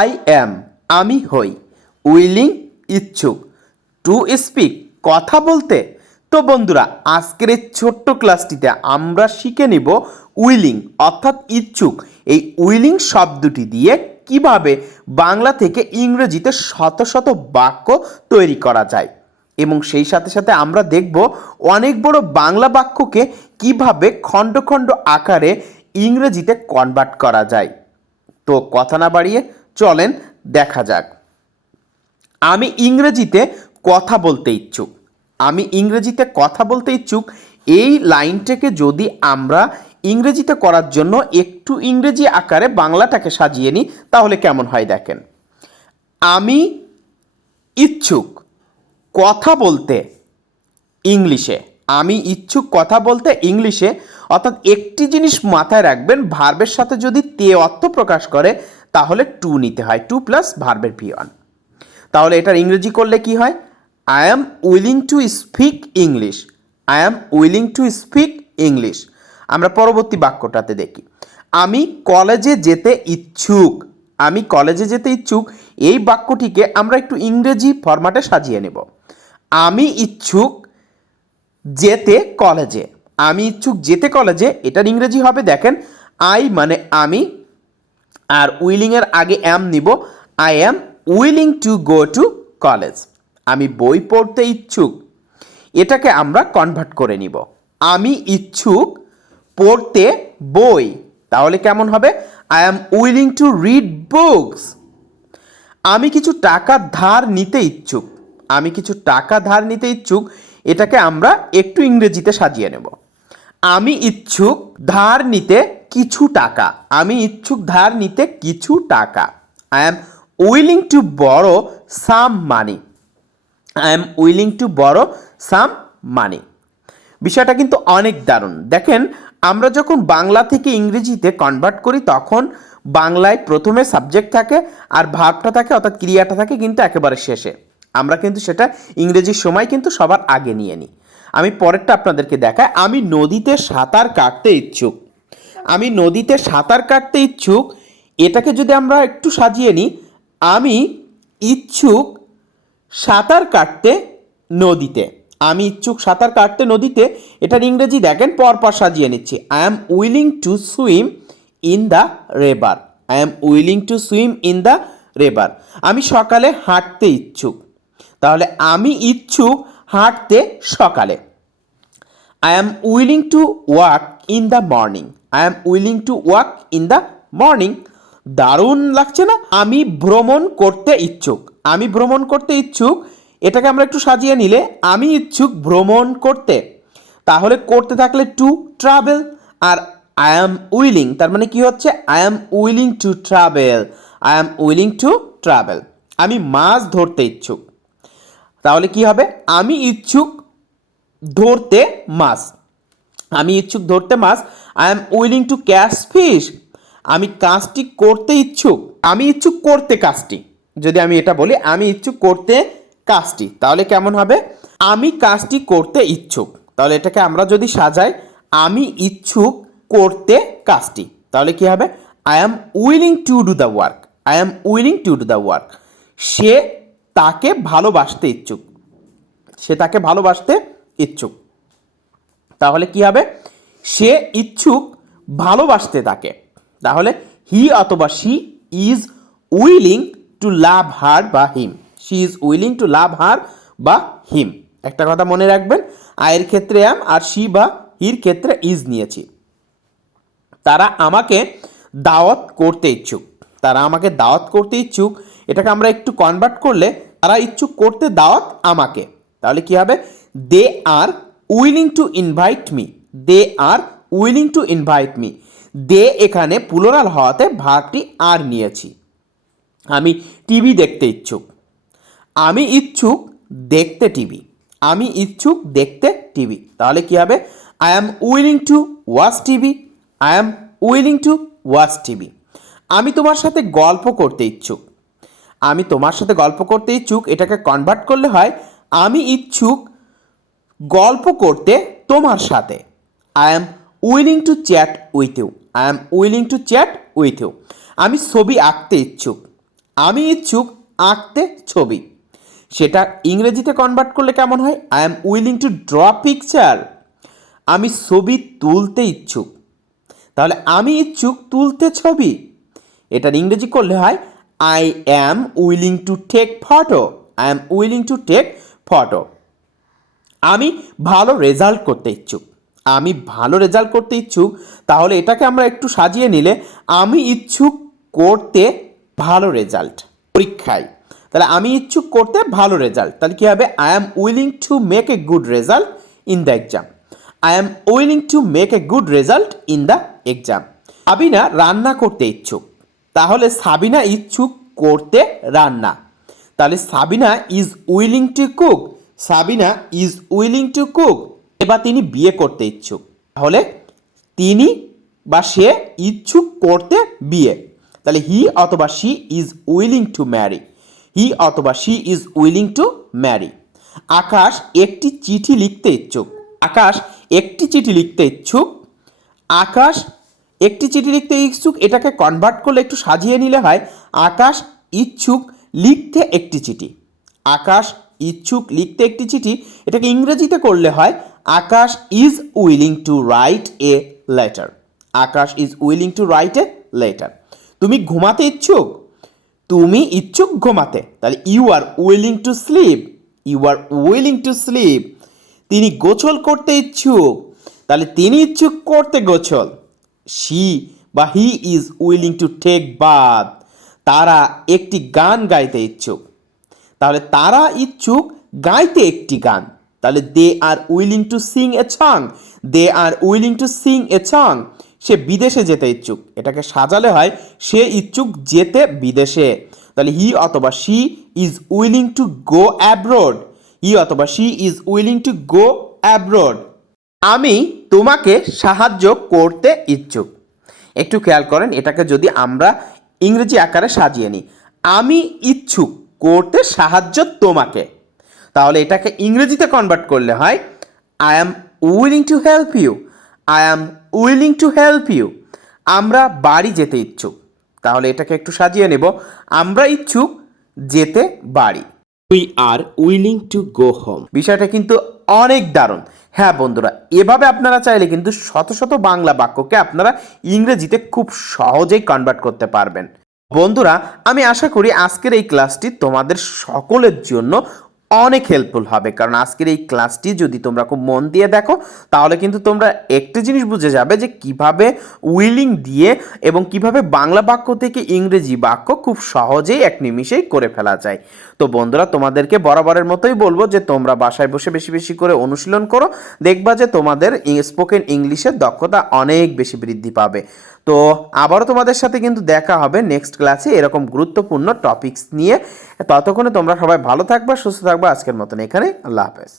I am আমি হই, willing ইচ্ছুক, টু স্পিক কথা বলতে। তো বন্ধুরা, আজকের এই ছোট্ট ক্লাসটিতে আমরা শিখে নিব উইলিং অর্থাৎ ইচ্ছুক। এই উইলিং শব্দটি দিয়ে কিভাবে বাংলা থেকে ইংরেজিতে শত শত বাক্য তৈরি করা যায়, এবং সেই সাথে সাথে আমরা দেখব অনেক বড় বাংলা বাক্যকে কিভাবে খণ্ড খণ্ড আকারে ইংরেজিতে কনভার্ট করা যায়। তো কথা না বাড়িয়ে চলেন দেখা যাক। আমি ইংরেজিতে কথা বলতে ইচ্ছুক। আমি ইংরেজিতে কথা বলতে ইচ্ছুক এই লাইনটাকে যদি আমরা ইংরেজিতে করার জন্য একটু ইংরেজি আকারে বাংলাটাকে সাজিয়ে নিই তাহলে কেমন হয় দেখেন। আমি ইচ্ছুক কথা বলতে ইংলিশে। আমি ইচ্ছুক কথা বলতে ইংলিশে, অর্থাৎ একটি জিনিস মাথায় রাখবেন, ভার্বের সাথে যদি তে অর্থ প্রকাশ করে তাহলে টু নিতে হয়, টু প্লাস ভার্বের ভি1। তাহলে এটার ইংরেজি করলে কি হয়? I am willing to speak English. I am willing to speak English. আমরা পরবর্তী বাক্যটাতে দেখি, আমি কলেজে যেতে ইচ্ছুক। আমি কলেজে যেতে ইচ্ছুক এই বাক্যটিকে আমরা একটু ইংরেজি ফরম্যাটে সাজিয়ে নেব। আমি ইচ্ছুক যেতে কলেজে। আমি ইচ্ছুক যেতে কলেজে, এটার ইংরেজি হবে দেখেন, আই মানে আমি, আর উইলিংয়ের আগে অ্যাম নিব। I am willing to go to college. আমি বই পড়তে ইচ্ছুক, এটাকে আমরা কনভার্ট করে নিব। আমি ইচ্ছুক পড়তে বই, তাহলে কেমন হবে? I am willing to read books. আমি কিছু টাকা ধার নিতে ইচ্ছুক। আমি কিছু টাকা ধার নিতে ইচ্ছুক, এটাকে আমরা একটু ইংরেজিতে সাজিয়ে নেব। আমি ইচ্ছুক ধার নিতে কিছু টাকা। আমি ইচ্ছুক ধার নিতে কিছু টাকা। I am willing to borrow some money. I am willing to borrow some money. বিষয়টা কিন্তু অনেক দারুণ। দেখেন, আমরা যখন বাংলা থেকে ইংরেজিতে কনভার্ট করি তখন বাংলায় প্রথমে সাবজেক্ট থাকে আর ভার্বটা থাকে, অর্থাৎ ক্রিয়াটা থাকে কিন্তু একেবারে শেষে। আমরা কিন্তু সেটা ইংরেজির সময় কিন্তু সবার আগে নিয়ে নিই। আমি পরেরটা আপনাদেরকে দেখাই। আমি নদীতে সাঁতার কাটতে ইচ্ছুক। আমি নদীতে সাঁতার কাটতে ইচ্ছুক, এটাকে যদি আমরা একটু সাজিয়ে নিই, আমি ইচ্ছুক সাঁতার কাটতে নদীতে। আমি ইচ্ছুক সাঁতার কাটতে নদীতে, এটার ইংরেজি দেখেন পরপর সাজিয়ে নিচ্ছি। I am willing to swim in the river. I am willing to swim in the river. আমি সকালে হাঁটতে ইচ্ছুক, তাহলে আমি ইচ্ছুক হাঁটতে সকালে। I am willing to walk in the morning. I am willing to walk in the morning. দারুণ লাগছে না? আমি ভ্রমণ করতে ইচ্ছুক। আমি ভ্রমণ করতে ইচ্ছুক, এটাকে আমরা একটু সাজিয়ে নিলে, আমি ইচ্ছুক ভ্রমণ করতে, তাহলে করতে থাকলে টু ট্রাভেল, আর আই অ্যাম উইলিং তার মানে কি হচ্ছে? I am willing to travel. I am willing to travel. আমি মাছ ধরতে ইচ্ছুক, তাহলে কি হবে? আমি ইচ্ছুক ধরতে মাছ। আমি ইচ্ছুক ধরতে মাছ। I am willing to catch fish. আমি কাজটি করতে ইচ্ছুক। আমি ইচ্ছুক করতে কাজটি, যদি আমি এটা বলি আমি ইচ্ছুক করতে কাজটি, তাহলে কেমন হবে? আমি কাজটি করতে ইচ্ছুক, তাহলে এটাকে আমরা যদি সাজাই, আমি ইচ্ছুক করতে কাজটি, তাহলে কি হবে? I am willing to do the work. I am willing to do the work. সে তাকে ভালোবাসতে ইচ্ছুক। সে তাকে ভালোবাসতে ইচ্ছুক, তাহলে কি হবে? সে ইচ্ছুক ভালোবাসতে তাকে, তাহলে হি অথবা শি ইজ উইলিং টু লাভ হার বা হিম। শি ইজ উইলিং টু লাভ হার বা হিম। একটা কথা মনে রাখবেন, আয়ের ক্ষেত্রে অ্যাম আর শি বা হির ক্ষেত্রে ইজ নিয়েছি। তারা আমাকে দাওয়াত করতে ইচ্ছুক। তারা আমাকে দাওয়াত করতে ইচ্ছুক, এটাকে আমরা একটু কনভার্ট করলে, তারা ইচ্ছুক করতে দাওয়াত আমাকে, তাহলে কি হবে? They are willing to invite me. They are willing to invite me. They এখানে প্লুরাল হওয়াতে ভার্বটি আর নিয়েছি। আমি টিভি দেখতে ইচ্ছুক। আমি ইচ্ছুক দেখতে টিভি। আমি ইচ্ছুক দেখতে টিভি, তাহলে কি হবে? I am willing to watch TV. I am willing to watch TV. আমি তোমার সাথে গল্প করতে ইচ্ছুক। আমি তোমার সাথে গল্প করতে ইচ্ছুক, এটাকে কনভার্ট করলে হয় আমি ইচ্ছুক গল্প করতে তোমার সাথে। I am willing to chat with you. I am willing to chat with you. আমি ছবি আঁকতে ইচ্ছুক। আমি ইচ্ছুক আঁকতে ছবি, সেটা ইংরেজিতে কনভার্ট করলে কেমন হয়? I am willing two draw picture. আমি ছবি তুলতে ইচ্ছুক, তাহলে আমি ইচ্ছুক তুলতে ছবি, এটার ইংরেজি করলে হয় I am willing to take photo. I am willing to take photo. আমি ভালো রেজাল্ট করতে ইচ্ছুক, আমি ভালো রেজাল্ট করতে ইচ্ছুক, তাহলে এটাকে আমরা একটু সাজিয়ে নিলে আমি ইচ্ছুক করতে ভালো রেজাল্ট পরীক্ষায়, তাহলে আমি ইচ্ছুক করতে ভালো রেজাল্ট, তাহলে কী হবে? I am willing to make a good result in the exam. I am willing to make a good result in the exam. Sabina রান্না করতে ইচ্ছুক, তাহলে সাবিনা ইচ্ছুক করতে রান্না, তাহলে Sabina is willing to cook. Sabina is willing to cook. এবার তিনি বিয়ে করতে ইচ্ছুক, তাহলে তিনি বা সে ইচ্ছুক করতে বিয়ে, তাহলে হি অথবা she is willing to marry. He অথবা she is willing to marry. Akash একটি চিঠি লিখতে ইচ্ছুক, আকাশ একটি চিঠি লিখতে ইচ্ছুক। আকাশ একটি চিঠি লিখতে ইচ্ছুক, এটাকে কনভার্ট করলে একটু সাজিয়ে নিলে হয় আকাশ ইচ্ছুক লিখতে একটি চিঠি। আকাশ ইচ্ছুক লিখতে একটি চিঠি, এটাকে ইংরেজিতে করলে হয় Akash is willing to write a letter. Akash is willing to write a letter. তুমি ঘুমাতে ইচ্ছুক, তুমি ইচ্ছুক ঘুমাতে, তাহলে you are willing to sleep. You are willing to sleep. তিনি গোসল করতে ইচ্ছুক, তাহলে তিনি ইচ্ছুক করতে গোসল। শি বা he is willing to take bath. তারা একটি গান গাইতে ইচ্ছুক, তাহলে তারা ইচ্ছুক গাইতে একটি গান, তাহলে they are willing to sing a song. They are willing to sing a song. সে বিদেশে যেতে ইচ্ছুক, এটাকে সাজালে হয় সে ইচ্ছুক যেতে বিদেশে, তাহলে হি অথবা she is willing to go abroad. He অথবা she is willing to go abroad. আমি তোমাকে সাহায্য করতে ইচ্ছুক। একটু খেয়াল করেন, এটাকে যদি আমরা ইংরেজি আকারে সাজিয়ে নিই, আমি ইচ্ছুক করতে সাহায্য তোমাকে, তাহলে এটাকে ইংরেজিতে কনভার্ট করলে হয় I am willing to help you. I am willing to help you. আমরা বাড়ি যেতে ইচ্ছুক, তাহলে এটাকে একটু সাজিয়ে নেব, আমরা ইচ্ছুক যেতে বাড়ি। We are willing to go home. বিষয়টা কিন্তু অনেক দারুণ। হ্যাঁ বন্ধুরা, এভাবে আপনারা চাইলে কিন্তু শত শত বাংলা বাক্যকে আপনারা ইংরেজিতে খুব সহজেই কনভার্ট করতে পারবেন। বন্ধুরা, আমি আশা করি আজকের এই ক্লাসটি তোমাদের সকলের জন্য অনেক হেল্পফুল হবে, কারণ আজকের এই ক্লাসটি যদি তোমরা খুব মন দিয়ে দেখো, তাহলে কিন্তু তোমরা একটা জিনিস বুঝে যাবে যে কিভাবে উইলিং দিয়ে এবং কিভাবে বাংলা বাক্য থেকে ইংরেজি বাক্য খুব সহজেই এক নিমিষেই করে ফেলা যায়। তো বন্ধুরা, তোমাদেরকে বরাবরের মতোই বলবো যে তোমরা বাসায় বসে বেশি বেশি করে অনুশীলন করো, দেখবা যে তোমাদের স্পোকেন ইংলিশের দক্ষতা অনেক বেশি বৃদ্ধি পাবে। তো আবারও তোমাদের সাথে কিন্তু দেখা হবে নেক্সট ক্লাসে এরকম গুরুত্বপূর্ণ টপিকস নিয়ে। ততক্ষণে তোমরা সবাই ভালো থাকবা, সুস্থ থাকবা। আজকের মতন এখানে, আল্লাহ হাফেজ।